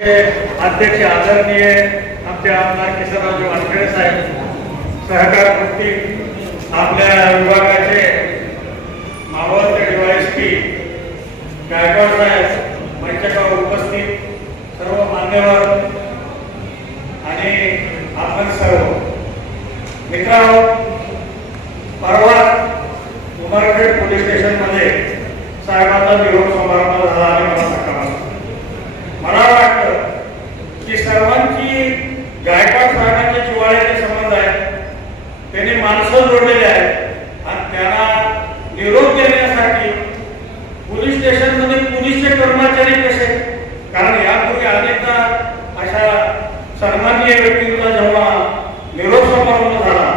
अध्यक्ष आदरणीय आमचे आमदार किशोरराव वानखेडे साहेब, सहकार मंत्री, आपल्या विभागाचे मावळते डीवायएसपी गायकवाड साहेब, मंचावर उपस्थित सर्व मान्यवर आणि आपण सर्व मित्रांनो, परवा उमरखेड पोलीस स्टेशन मध्ये साहेबांचा निरोप समारंभ झाला आणि मला वाटतं की सर्वांची गायकवाड साहेबांच्या जिव्हाळ्याचे संबंध आहेत. त्यांनी माणसं जोडलेले आहेत आणि त्यांना निरोप देण्यासाठी पोलीस स्टेशन मध्ये पोलीसचे कर्मचारी कसे, कारण यापूर्वी अनेकदा अशा सन्माननीय व्यक्तींचा जेव्हा निरोप समारंभ झाला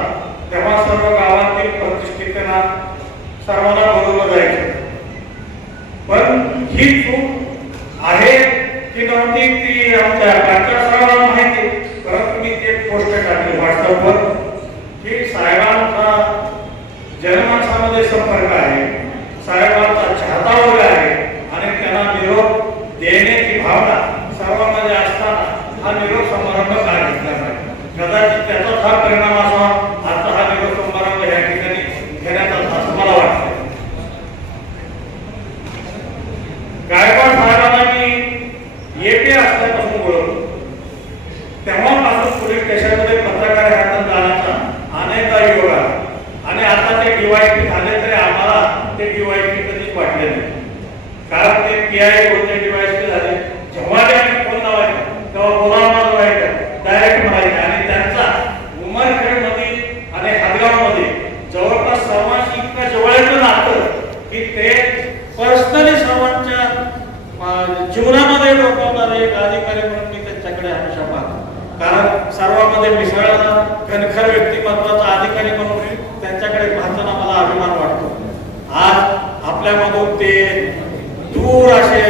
तेव्हा सर्व गावातील प्रतिष्ठितांना सर्वांना बोलवलं जायचं. पण ही चूक आहे की नव्हती ती आमच्या सर्वांना माहिती, परंतु मी ते पोस्ट टाकली व्हॉट्सअपवर की साहेबांचा जनमानसामध्ये संपर्क आहे, साहेबांचा चाहता वर्ग आहे आणि त्यांना निरोप देण्याची भावना सर्वांमध्ये असताना हा निरोप समारंभ का घेतला नाही. कदाचित त्याचाच हा परिणाम असा आता हा निरोप समारंभ या ठिकाणी घेण्यात आला असं मला वाटतं. गायकवाड साहेबांना मी येते असल्यापासून बोलवतो, तेव्हापासून पोलीस स्टेशनमध्ये पत्रकार हातात जाण्याचा अनेकदा योग आला आणि आता ते डीवायपी झाले तरी आम्हाला ते डीवायपी कधीच वाटले नाही, कारण ते पीआय कोणते डीवायपी झाले जेव्हा त्यांनी फोन लावायचा तेव्हा बोलावा व्हायचं डायरेक्ट म्हणायचे आणि त्यांचा उमरखेड मध्ये आणि हदगाव मध्ये जवळपास सर्वांशी इतकं जवळचं नातं की ते पर्सनली सर्वांच्या जीवनामध्ये डोकावणारे एक अधिकारी म्हणून मी त्यांच्याकडे हमेशा पाहतो, कारण सर्वांमध्ये मिसळणारा कणखर व्यक्तिमत्वाचा अधिकारी म्हणून त्यांच्याकडे पाहताना मला अभिमान वाटतो. आज आपल्यामधून ते दूर असे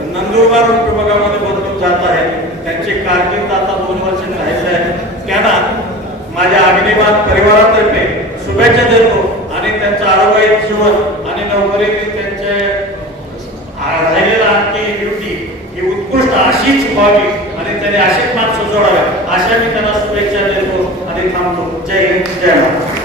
नंदुरबार विभागामध्ये बदलून जात आहेत. त्यांची कारकीर्द आता 2 वर्ष राहिले आहेत. त्यांना माझ्या अग्निमान परिवारातर्फे शुभेच्छा देतो आणि त्यांचं आरोग्य जीवन आणि नोकरीतील त्यांचे राहिलेला आणखी ड्युटी ही उत्कृष्ट अशीच व्हावी आणि त्याने अशीच माणसं जोडावे अशा मी त्यांना शुभेच्छा देतो आणि थांबतो. जय हिंद, जय महाराष्ट्र.